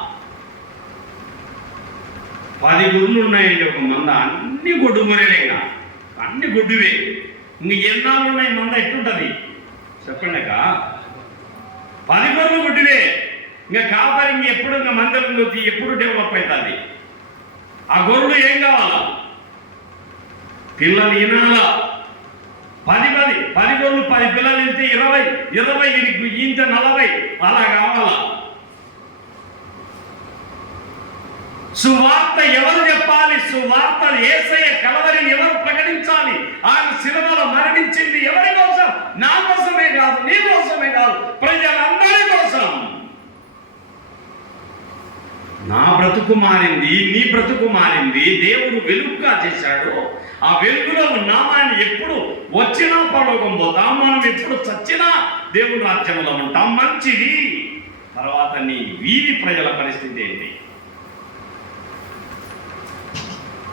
10 గుడ్లు ఉన్నాయండి ఒక మంద, అన్ని గొడ్డు మురేలేగా, అన్ని గొడ్డువే. ఇంక ఎన్నాళ్ళు ఉన్నాయి మంద, ఎట్లుంటుంది చెప్పండి? 10 గొర్రెలు గుడ్డివే. ఇంకా కాపరి ఎప్పుడు ఇంకా మందలు ఎప్పుడు డెవలప్ అవుతుంది? ఆ గొర్రెలు ఏం కావాలా? పిల్లలు ఈనాలా? 10 గొర్రెలు 10 పిల్లలు వెళ్తే 20 ఇంత 40 అలా కావాలా? సువార్త ఎవరు చెప్పాలి? సువార్త యేసయ్య కలవరిని ఎవరు ప్రకటించాలి? ఆయన సిలువలో మరణించింది ఎవరి కోసం? నా కోసమే కాదు, నీ కోసమే కాదు, ప్రజలందరి కోసం. నా బ్రతుకు మారింది, నీ బ్రతుకు మారింది. దేవుడు వెలుగుగా చేశాడు. ఆ వెలుగులో ఉన్నాం. ఆయన ఎప్పుడు వచ్చినా పరలోకం పోతాం, మనం ఎప్పుడు చచ్చినా దేవుని రాజ్యంలో ఉంటాం. మంచిది. తర్వాత నీ వీధి ప్రజల పరిస్థితి ఏంటి?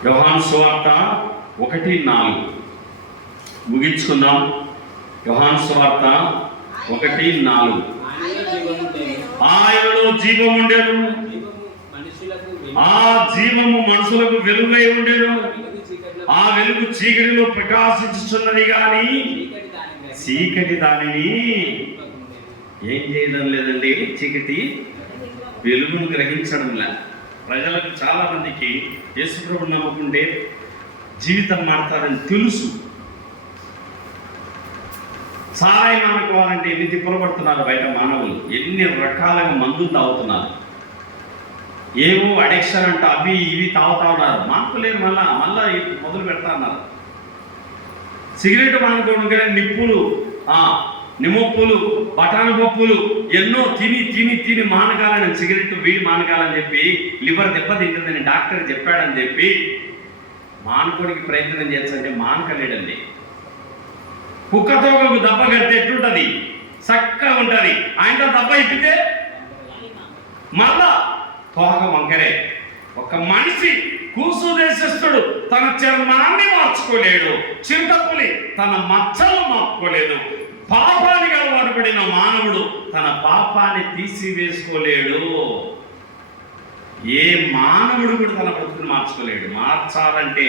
యోహాను సువార్త 1:4 ముగించుకుందాం. యోహాను సువార్త 1:4 ఆయనలో జీవం ఉండెను, ఆ జీవము మనుషులకు వెలుగై ఉండెను, ఆ వెలుగు చీకటిలో ప్రకాశించుచున్నది కానీ చీకటి దానిని ఏం చేయడం లేదండి. చీకటి వెలుగును గ్రహించడం లే. ప్రజలకు చాలా మందికి యేసుప్రభుని నమ్ముకుంటే జీవితం మారుతారని తెలుసు. సారాయి మానుకోవాలంటే ఎన్ని తిప్పలు పడుతున్నారు బయట మానవులు, ఎన్ని రకాలుగా మందులు తాగుతున్నారు. ఏవో అడిక్షన్ అంట అవి ఇవి తాగుతా ఉన్నారు. మానుకోలేరు, మళ్ళా మొదలు పెడతా ఉన్నారు. సిగరెట్ మానుకోవడం కానీ నిప్పులు, నిమ్మప్పులు, బఠాను పప్పులు ఎన్నో తిని మానకాలని, సిగరెట్ వీడి మానకాలని చెప్పి లివర్ దెబ్బతింటుందని డాక్టర్ చెప్పాడని చెప్పి మానుకోడికి ప్రయత్నం చేస్తాడంటే మానకలేడండి. కుక్కతో ఒక దెబ్బ కడితే ఎట్లుంటుంది? చక్కగా ఉంటుంది. ఆయనతో దెబ్బ ఇప్పితే మళ్ళా తోక వంకరే. ఒక మనిషి కూసు దేశస్థుడు తన చర్మాన్ని మార్చుకోలేడు, చిరుతపులి తన మచ్చలు మార్చుకోలేదు. పాపానికి అలవాటు పడిన మానవుడు తన పాపాన్ని తీసివేసుకోలేడు. ఏ మానవుడు కూడా తన బ్రతుకుని మార్చుకోలేడు. మార్చాలంటే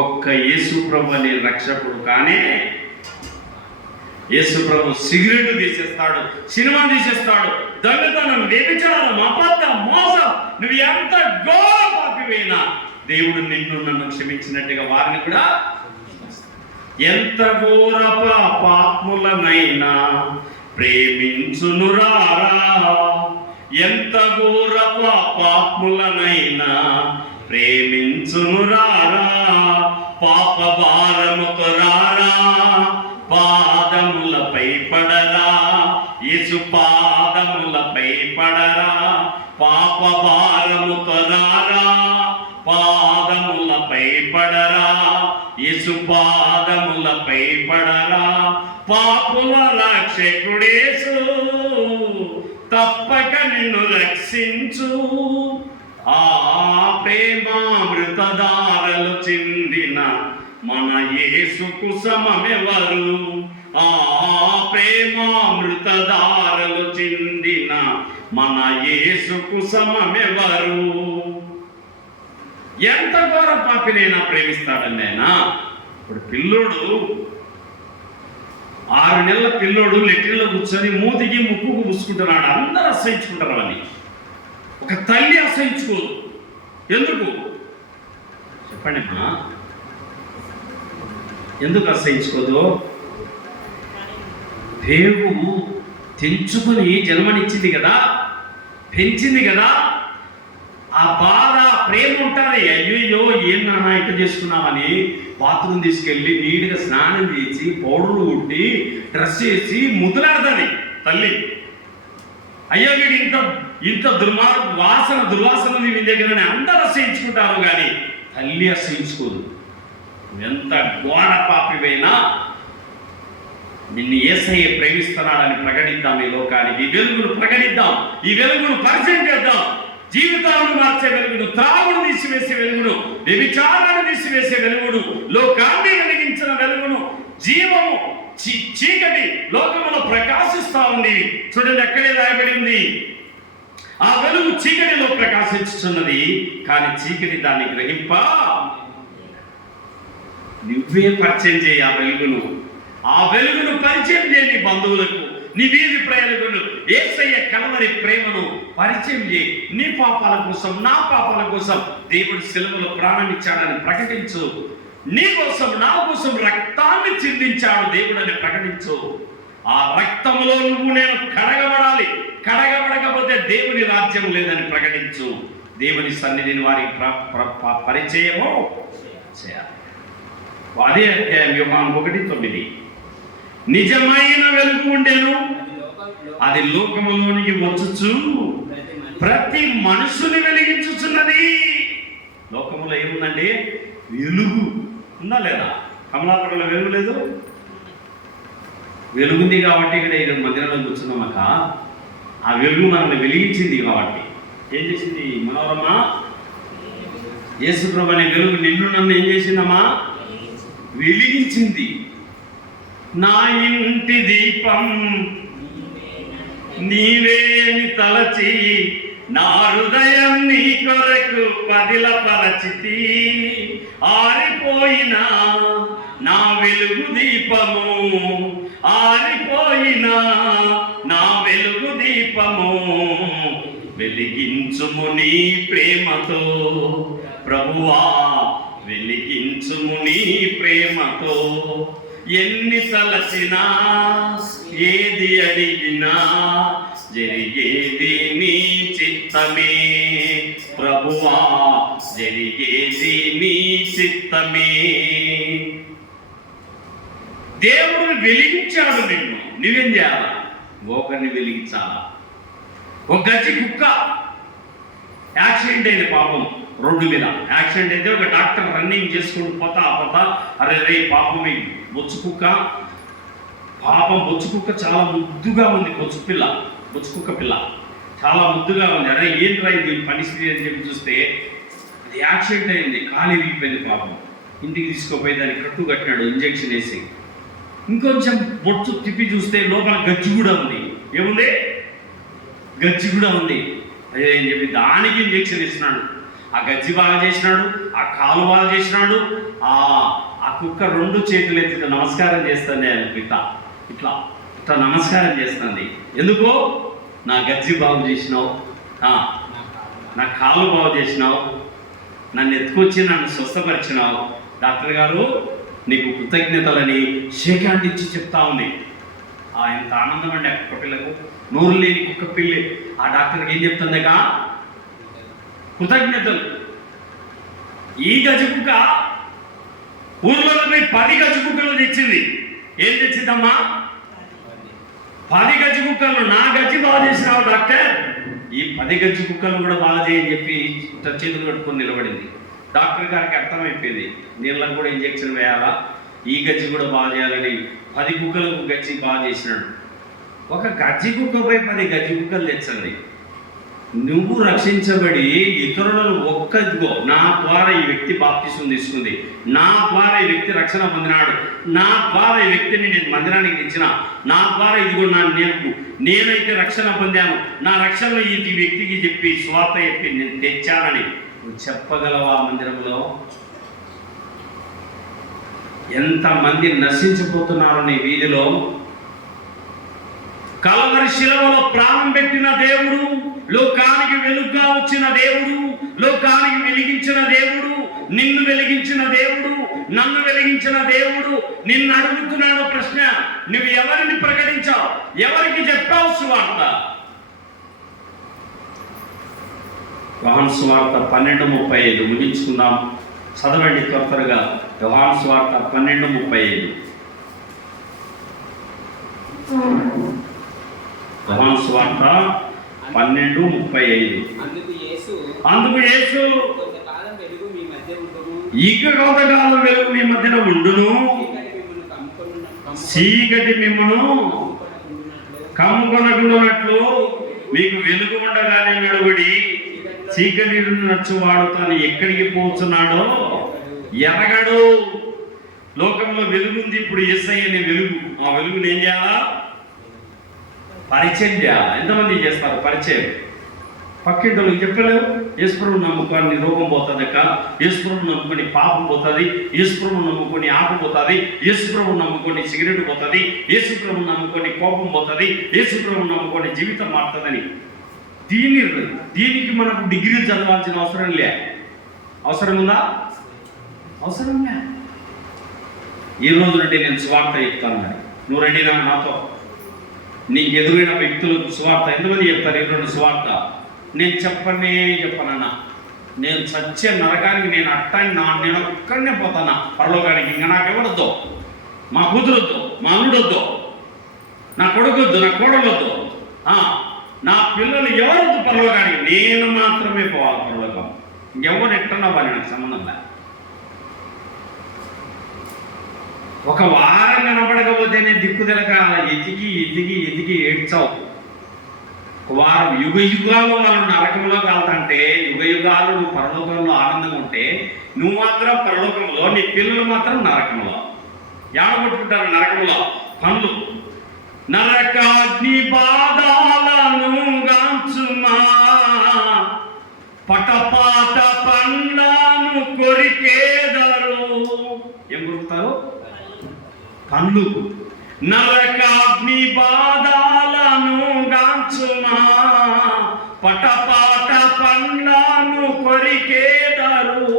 ఒక్క యేసు ప్రభు అనే రక్షకుడు. కానీ యేసు ప్రభు సిగరెట్ తీసేస్తాడు, సినిమా తీసేస్తాడు, దొంగతనం, వ్యభిచారం, అబద్ధం, మోసం, నువ్వు ఎంత ఘోర పాపివైనా దేవుడు నిన్ను నన్ను క్షమించినట్టుగా వారిని కూడా ఎంత ఘోర పాపాత్ములనైనా ప్రేమించునురారా, ఎంత ఘోర పాపాత్ములనైనా ప్రేమించునురారా, పాప భారముతో రారా, పాదములపై పడరా, యేసు పాదములపై పడరా, పాప భారముతో రారా, పాదములపై పడరా, యేసు పాదములపై పడరా, పాపుల రక్షకుడేసు తప్పక నిన్ను రక్షించు. ఆ ప్రేమామృతధారలు చిందిన మన యేసుకు సమమెవరు? ఆ ప్రేమామృతధారలు చిందిన మన యేసుకు సమమెవరు? ఎంత ఘోర పాపినైనా ప్రేమిస్తాడండి ఆయన. ఇప్పుడు పిల్లోడు 6 నెలల పిల్లోడు లెట్రిన్లో కూర్చొని మూతికి ముక్కుకు పూసుకుంటున్నాడు. అందరూ అసహించుకుంటారు అని. ఒక తల్లి అసహించుకోదు. ఎందుకు చెప్పండి అమ్మా, ఎందుకు అసహించుకోదు? దేవుడు తెంచుకొని జన్మనిచ్చింది కదా, పెంచింది కదా. ఆ బాధ ప్రేమ ఉంటుంది. అయ్యో ఏం నాన్న ఇట్లా చేసుకున్నామని బాత్రూమ్ తీసుకెళ్ళి నీట్గా స్నానం చేసి పౌడర్లు కొట్టి డ్రెస్ చేసి ముద్దులాడుతుంది తల్లి. అయ్యో వీడు ఇంత దుర్వాసన మీ దగ్గరనే అందరూ అసహించుకుంటారు, కానీ తల్లి అసహించుకోదు. ఎంత ఘోర పాపివైనా నిన్ను యేసయ్య ప్రేమిస్తున్నాడని ప్రకటిద్దాం. ఈ లోకానికి ఈ వెలుగును ప్రకటిద్దాం, ఈ వెలుగును పరిచయం చేద్దాం. జీవితాలను మార్చే వెలుగును, త్రాగుడు తీసివేసే వెలుగును, వ్యభిచారాన్ని తీసివేసే వెలుగును, లోకాన్ని వెలిగించిన వెలుగును, జీవము చీకటి లోకములో ప్రకాశిస్తా ఉంది. చూడండి, ఎక్కడే రాయబడి ఉంది, ఆ వెలుగు చీకటిలో ప్రకాశించుతున్నది, కానీ చీకటి దాన్ని గ్రహింప. నువ్వే పరిచయం చేయి ఆ వెలుగును పరిచయం చేయి నీ బంధువులకు, నీ వీధి ప్రయాణికులు. యేసయ్య కలవరి ప్రేమను పరిచయం చేయి. నీ పాపాల కోసం, నా పాపాల కోసం దేవుడు సిలువలో ప్రాణం ఇచ్చాడని ప్రకటించు. నీ కోసం, నా కోసం రక్తాన్ని చిందించాడు దేవుడు అని ప్రకటించు. ఆ రక్తములో నువ్వు నేను కడగబడాలి. కడగబడకపోతే దేవుని రాజ్యం లేదని ప్రకటించు. దేవుని సన్నిధిని వారికి పరిచయము చేయాలి. అదే అధ్యాయం యోహాను 1:9. నిజమైన వెలుగు ఉండేను, అది లోకములోనికి వచ్చుచు ప్రతి మనుషుని వెలిగించుచున్నది. లోకములో ఏముందండి? వెలుగు ఉందా లేదా? కమలాపురంలో వెలుగు లేదు? వెలుగుంది కాబట్టి ఇక్కడ 5 మందిరంలో కూర్చున్నామక్క. ఆ వెలుగు మనల్ని వెలిగించింది కాబట్టి ఏం చేసింది? మనోరమ్మ, యేసుప్రభు అనే వెలుగు నిన్ను నన్ను ఏం చేసిందమ్మా? వెలిగించింది. నా ఇంటి దీపం నీవే అని తలచి, నా హృదయం నీ కొరకు పదిలపరచితి. ఆరిపోయిన నా వెలుగు దీపము, ఆరిపోయిన నా వెలుగు దీపము, వెలిగించుము నీ ప్రేమతో ప్రభువా, వెలిగించుము నీ ప్రేమతో. ఎన్ని తలచినా, ఏది అడిగినా, జరిగేది నీ చిత్తమే ప్రభువా, జరిగేది నీ చిత్తమే. దేవుడు వెలిగించాడు నిన్ను, నువ్వేం చేయాలా? ఒకరిని వెలిగించాలా. ఒక గజ్జి కుక్క యాక్సిడెంట్ అయింది పాపం, రోడ్డు మీద యాక్సిడెంట్ అయితే ఒక డాక్టర్ రన్నింగ్ చేసుకుంటూ పోతా అరే రే పాపం బొచ్చు కుక్క, పాపం బొచ్చు కుక్క చాలా ముద్దుగా ఉంది. బొచ్చు కుక్క పిల్ల చాలా ముద్దుగా ఉంది. అరే ఏంట్రా ఇది పరిస్థితి అని చెప్పి చూస్తే అది యాక్సిడెంట్ అయింది, కాలు విరిగిపోయింది. పాపం ఇంటికి తీసుకుపోయి దానికి కట్టు కట్టినాడు, ఇంజెక్షన్ వేసి. ఇంకొంచెం బొచ్చు తిప్పి చూస్తే లోపల గజ్జి కూడా ఉంది. ఏముంది? గజ్జి కూడా ఉంది. అదే అని చెప్పి దానికి ఇంజెక్షన్ ఇస్తున్నాడు. ఆ గజ్జి బాగా చేసినాడు, ఆ కాలు బాగా చేసినాడు. ఆ కుక్క 2 చేతులు ఎత్తి నమస్కారం చేస్తుంది. ఆయన ఇట్లా ఇట్లా ఇట్లా నమస్కారం చేస్తుంది. ఎందుకో? నా గజ్జి బాగు చేసినావు, నా కాలు బాగు చేసినావు, నన్ను ఎత్తుకొచ్చి నన్ను స్వస్థపరిచినావు. డాక్టర్ గారు నీకు కృతజ్ఞతలని షేక్ హ్యాండ్ ఇచ్చి చెప్తా ఉంది. ఎంత ఆనందం అండి ఆ కుక్క పిల్లకు. నోరు లేని కుక్క పిల్లి ఆ డాక్టర్కి ఏం చెప్తుందిగా? కృతజ్ఞతలు. ఈ గజ కుక్క ఊర్లో 10 గజ కుక్కలు తెచ్చింది. ఏం తెచ్చిందమ్మా? 10 గజ కుక్కలు. నా గజ్జి బాగా చేసినావు డాక్టర్, ఈ 10 గజ్జి కుక్కలు కూడా బాగా చేయని చెప్పి చేతులు కట్టుకొని నిలబడింది. డాక్టర్ గారికి అర్థమైపోయింది, నీళ్ళకు కూడా ఇంజెక్షన్ వేయాలా, ఈ గజ్జి కూడా బాగా చేయాలని 10 కుక్కలకు గజ్జి బాగా చేసినాడు. ఒక గజ్జి కుక్కపై 10 గజ్జి కుక్కలు తెచ్చండి. నువ్వు రక్షించబడి ఇతరులను ఒక్కదిగో, నా ద్వారా ఈ వ్యక్తి బాప్తిసం తీసుకుంది, నా ద్వారా ఈ వ్యక్తి రక్షణ పొందినాడు, నా ద్వారా ఈ వ్యక్తిని నేను మందిరానికి తెచ్చిన, నా ద్వారా ఇదిగో నేనైతే రక్షణ పొందాను, నా రక్షణ ఈ వ్యక్తికి చెప్పి స్వార్థ చెప్పి నేను తెచ్చానని నువ్వు చెప్పగలవా? మందిరంలో ఎంతమంది నశించిపోతున్నారు నీ వీధిలో. కలవరి శిలువలో ప్రాణం పెట్టిన దేవుడు, లోకానికి వెలుగుగా వచ్చిన దేవుడు, లోకానికి వెలిగించిన దేవుడు, నిన్ను వెలిగించిన దేవుడు, నన్ను వెలిగించిన దేవుడు నిన్ను అడుగుతున్నాడు ప్రశ్న, నువ్వు ఎవరిని ప్రకటించావు? ఎవరికి చెప్పావు సువార్త? యోహాను సువార్త 12:35 ముగించుకుందాం. చదవండి త్వరగా. యోహాను సువార్త 12:35. యోహాను సువార్త 12:35. అందుకు యేసు ఇక కొంతకాలం వెలుగు మీ మధ్యన ఉండును, చీకటి మిమ్మను కమ్ముకొనకుండునట్లు మీకు వెలుగు ఉండగానే నడువడి చీకటి నడుచువాడు తాను ఎక్కడికి పోతున్నాడో ఎరగడు. లోకంలో వెలుగుంది, ఇప్పుడు యేసయ్య అనే వెలుగు. ఆ వెలుగుని ఏం చేయాలా? పరిచయం చేయాలా? ఎంతమంది చేస్తారు పరిచయం? పక్కింటోళ్ళకి చెప్పలేవు. యేసుప్రభువుని నమ్ముకొని రోగం పోతుంది అక్క, యేసుప్రభువుని నమ్ముకొని పాపం పోతుంది, యేసుప్రభువుని నమ్ముకొని ఆకు పోతుంది, యేసుప్రభువుని నమ్ముకొని సిగరెట్ పోతుంది, యేసుప్రభువుని నమ్ముకొని కోపం పోతుంది, యేసుప్రభువుని నమ్ముకొని జీవితం మారుతుందని. దీనికి మనకు డిగ్రీ చదవాల్సిన అవసరం లే. అవసరం ఉందా? అవసరం లే. ఈ రోజు నుండి నేను సువార్త చెప్తాను. మరి నువ్వు రెడీనా నాతో? నీకు ఎదురైన వ్యక్తులకు సువార్త ఎంతమంది చెప్తారు? ఎదురైన సువార్త నేను చెప్పనన్నా. నేను సత్య నరకానికి నేను నేను ఒక్కడనే పోతానా పరలోకానికి. ఇంకా నాకెవడొద్దు, మా కూతురొద్దు, మా అల్లుడొద్దు, నా కొడుకొద్దు, నా కోడలొద్దు, నా పిల్లలు ఎవరొద్దు పరలోకానికి. నేను మాత్రమే పోవాలి పరలోకం. ఎవరు ఎట్టన్నా వారి నాకు సంబంధం లేదు. ఒక వారం కనపడకపోతేనే దిక్కుదెలక ఎదిగి ఏడ్చావు. వారు యుగాలు వాళ్ళు నరకంలో కాలుతుంటే, యుగాలు నువ్వు పరలోకంలో ఆనందంగా ఉంటే, నువ్వు మాత్రం పరలోకంలో, నీ పిల్లలు మాత్రం నరకంలో. ఏడగొట్టుకుంటారు నరకంలో పనులు. నరకాగ్ని బాధాలను గాంచుమా, పటపాట పండ్లను కొరికేదరు. ఏం కొరుకుతారు? పండ్లు. నరకాగ్ని బాధాలను గాంచుమా, పటపాట పండ్లను కొరికేదరు.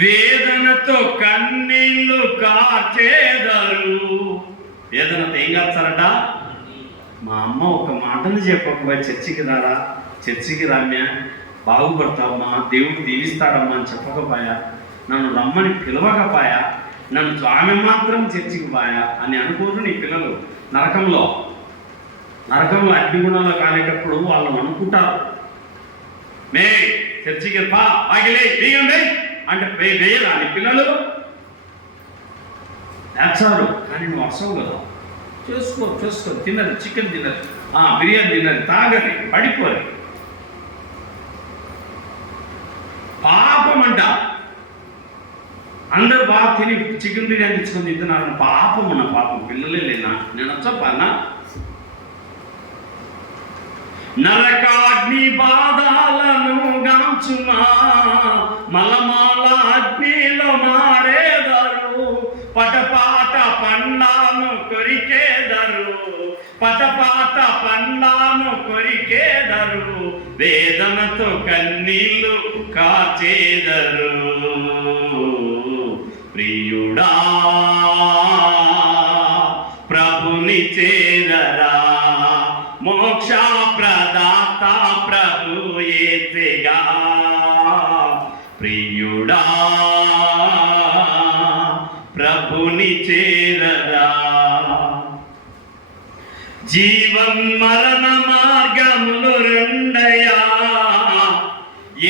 వేదనతో కన్నీళ్లు కార్చేదరు. వేదనతో ఏం కాస్తారట? మా అమ్మ ఒక మాటను చెప్పకపోయి చర్చికి రామ్యా, బాగుపడతావమ్మా, దేవుడు దీవిస్తాడమ్మా అని చెప్పకపోయా, నన్ను రమ్మని పిలవకపోయా, నన్ను ఆమె మాత్రం చర్చికి పోయా అని అనుకోరు నీ పిల్లలు. నరకంలో అగ్నిగుణంలో కాలేటప్పుడు వాళ్ళు అనుకుంటారు, మే చర్చికి పా ఆగిలే దిగండి అంటే వేయరా నీ పిల్లలు? వేస్తారు. కానీ నువ్వు అసలు కదా, చూసుకో తిన్నది, చికెన్ తిన్నది, బిర్యానీ తిన్నది, తాగది, పడిపోయి పాపం అంట. అందరూ బాగా తిని చికెన్ బిర్యానీ తెచ్చుకొని తింటున్నారని పాపం అన్న. పాపం పిల్లలే లేనా? నేను వచ్చానా? నరకాగ్ని బాధాలను గాంచుమా, మలమాల అగ్నిలో మారేదరు. పటపాట పండ్లను కొరికేదరు, పటపాట పండ్లను కొరికేదరు. వేదనతో కన్నీళ్లు కాచేదరు. ప్రియుడా ప్రభుని చేరరా, మోక్ష ప్రదాత ప్రభు యేసుగా. ప్రియుడా ప్రభుని చేరరా. జీవన్ మరణ మార్గములు రెండయా,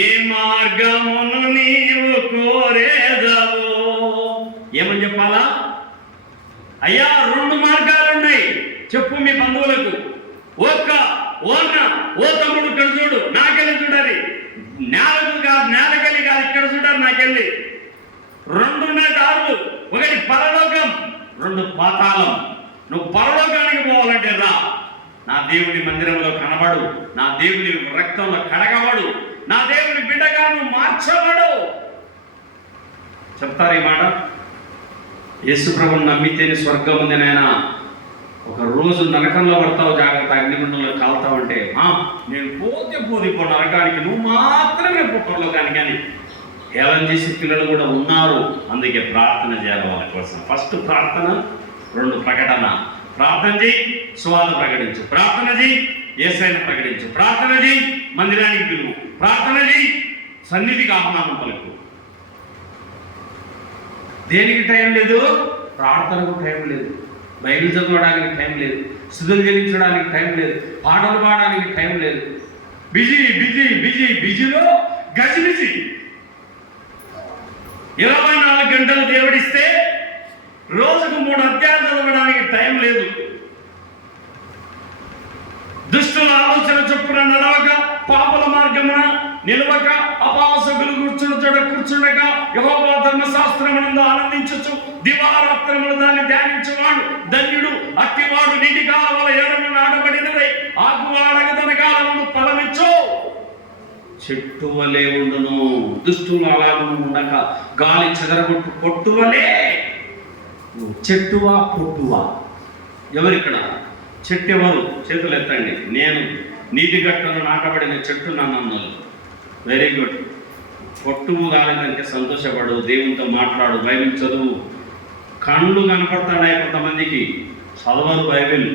ఏ మార్గమును నీవు కోరేదవో. ఏమని చెప్పాలా? అయ్యా 2 మార్గాలున్నాయి చెప్పు మీ బంధువులకు. ఓ తమ్ముడు ఇక్కడ చూడు, నాకెళ్ళి చూడాలి. నేలకెళ్ళి కాదు, ఇక్కడ చూడాలి నాకెళ్ళి. 2 ఉన్నాయి దారులు. ఒకటి పరలోకం, 2 పాతాళం. నువ్వు పరలోకానికి పోవాలంటే రా, నా దేవుని మందిరంలో కనబడు, నా దేవుని రక్తంలో కడగబడు, నా దేవుని బిడ్డగా నువ్వు మార్చబడు. చెప్తారు ఈ మాట. యేసుప్రభుని నమ్మితేనే స్వర్గం ఉంది నాయన. ఒక రోజు నరకంలో పడతావు, జాగ్రత్త, అగ్నిగుండంలో కాలుతావంటే నేను పోతే నరకానికి, నువ్వు మాత్రమే పరలోకానికి అని హేళన చేసే పిల్లలు కూడా ఉన్నారు. అందుకే ప్రార్థన చేయాలి వాళ్ళ కోసం. ఫస్ట్ ప్రార్థన, 2 ప్రకటన. ప్రార్థన చేయి, సువార్త ప్రకటించు. ప్రార్థన చేయి, యేసయ్యను ప్రకటించు. ప్రార్థన చేయి, మందిరానికి పిలువు. ప్రార్థన చేయి, సన్నిధికి ఆహ్వానం పలుకు. దేనికి టైం లేదు? ప్రార్థనకు టైం లేదు, బైబిల్ చదవడానికి టైం లేదు, స్తుతులు చెల్లించడానికి టైం లేదు, పాటలు పాడడానికి టైం లేదు. బిజీలో గజిబిజి. 24 గంటలు దేవుడిస్తే రోజుకు 3 అధ్యాయాలు చదవడానికి టైం లేదు. చొప్పున నడవక, పాపల మార్గమున నిలవక, అపహాసకులు కూర్చుండక, యెహోవా ధర్మశాస్త్రమునందు ఆనందించుచు దివారాత్రములు దాన్ని ధ్యానించువాడు ధన్యుడు. అట్టివాడు నీటి కాలవల ఎడమ నాటబడినదై ఆకువాడక తన కాలమును ఫలమిచ్చు చెట్టు వలె ఉండును. దుష్టులు అలాగను ఉండక గాలి చెదరగొట్టు పొట్టు వలె. చెట్టువా పొట్టువా? ఎవరిక్కడ చెట్టు? ఎవరు? చేతులు ఎత్తండి. నేను నీటి గట్టును నాటబడిన చెట్టు నన్ను. Very good. పొట్టువు కాలేదంటే సంతోషపడు, దేవునితో మాట్లాడు, బైబిల్ చదువు. కళ్ళు కనపడతాడాయి కొంతమందికి, చదవరు బైబిల్.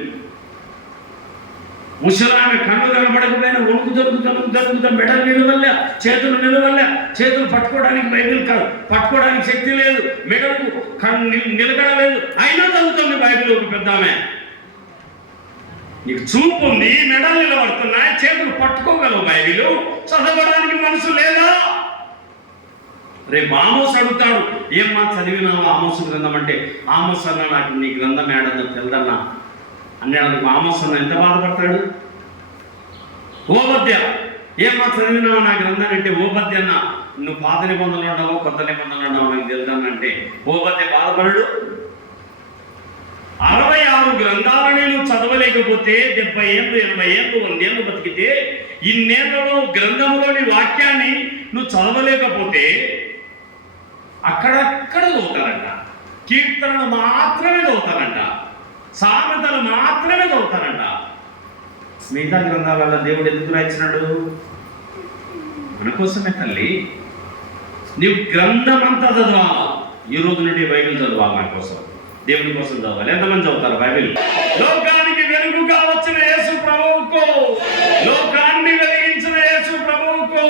ముసలామె కళ్ళు కనపడకపోయినా వణుకు జరుగుతా మెడలు నిలవల్ల, చేతులు నిలవల్ల. చేతులు పట్టుకోవడానికి బైబిల్ కాదు, పట్టుకోవడానికి శక్తి లేదు, మెడకు నిలకడలేదు, అయినా చదువుతుంది బైబిల్. ఒక పెద్ద ఆమె, నీకు చూపు ఉంది, మెడలు నిలబడుతున్నాయి, చేతులు పట్టుకోగలవు, బైబిల్ చదవడానికి మనసు లేదా? రేపు ఆమోస్ అడుగుతాడు, ఏమ్మా చదివినావు ఆమోసు గ్రంథం అంటే, ఆమోస్ అన్న నాకు నీ గ్రంథం ఏడన్నా తెలదన్నా అన్నాడు. ఆమోస్ అన్న ఎంత బాధపడతాడు? ఓబద్య, ఏమ్మా చదివినావు నా గ్రంథాన్ని అంటే, ఓబద్య అన్న నువ్వు పాత నిబంధనలు ఉండవు కొత్త నిబంధనలు ఉండవు నాకు తెలుదన్నంటే ఓబద్య బాధపడడు. 66 గ్రంథాలని నువ్వు చదవలేకపోతే 70 ఏళ్ళు 80 ఏళ్ళు 100 ఏళ్ళు బతికితే ఇన్నేళ్లలో గ్రంథంలోని వాక్యాన్ని నువ్వు చదవలేకపోతే అక్కడక్కడ చదువుతారంట. కీర్తనలు మాత్రమే చదువుతారంట, సామెతలు మాత్రమే చదువుతారంట. మిగతా గ్రంథాలలో దేవుడు ఎందుకు రాయించినాడు? మన కోసమే తల్లి. నీవు గ్రంథం అంతా చదవాలి. ఈ రోజు నుండి బైబిల్ చదవాలి, మన కోసం, దేవుని కోసం చదవాలి. ఎంతమంది చదువుతారు బైబిల్? లోకానికి వెలుగుగా వచ్చిన యేసు ప్రభువుకు, లోకాన్ని వెలిగించిన యేసు ప్రభువుకు,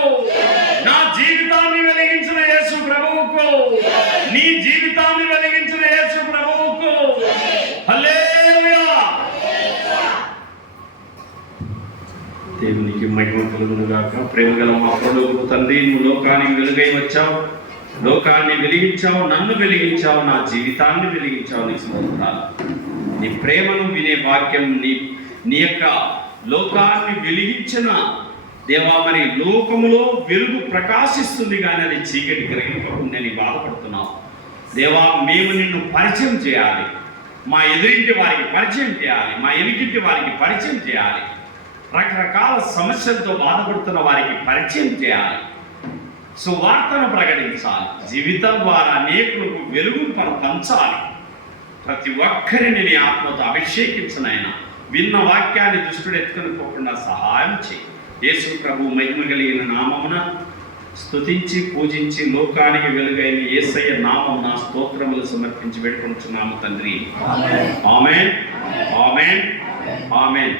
నా జీవితాన్ని వెలిగించిన యేసు ప్రభువుకు, నీ జీవితాన్ని వెలిగించిన యేసు ప్రభువుకు హల్లెలూయా. దేవునికి మహిమ కలుగును గాక. ప్రేమగల మా ప్రభువు తండ్రి, నువ్వు లోకానికి వెలుగై వచ్చావు, లోకాన్ని వెలిగించావు, నన్ను వెలిగించావు, నా జీవితాన్ని వెలిగించావు. నీకు స్తోత్రాలు. నీ ప్రేమను వినే వాక్యం, నీ యొక్క లోకాన్ని వెలిగించిన దేవా, మరి లోకములో వెలుగు ప్రకాశిస్తుంది కానీ అది చీకటి గ్రహింపకుండా నీ బాధపడుతున్నావు దేవా. మేము నిన్ను పరిచయం చేయాలి, మా ఎదురింటి వారికి పరిచయం చేయాలి, మా ఎనికింటి వారికి పరిచయం చేయాలి, రకరకాల సమస్యలతో బాధపడుతున్న వారికి పరిచయం చేయాలి, సువార్తను ప్రకటించాలి, జీవితం ద్వారా అనేకులకు వెలుగు పంచాలి. ప్రతి ఒక్కరిని నీ ఆత్మతో అభిషేకించినైనా విన్న వాక్యాన్ని దృష్టిలో ఎత్తుకొని పోకుండా సహాయం చేయి. యేసు ప్రభు మహిమ కలిగిన నామమున స్తుతించి పూజించి లోకానికి వెలుగైన యేసయ్య నామమున స్తోత్రములు సమర్పించి పెట్టుకుంటున్నాము తండ్రి. ఆమేన్, ఆమేన్, ఆమేన్.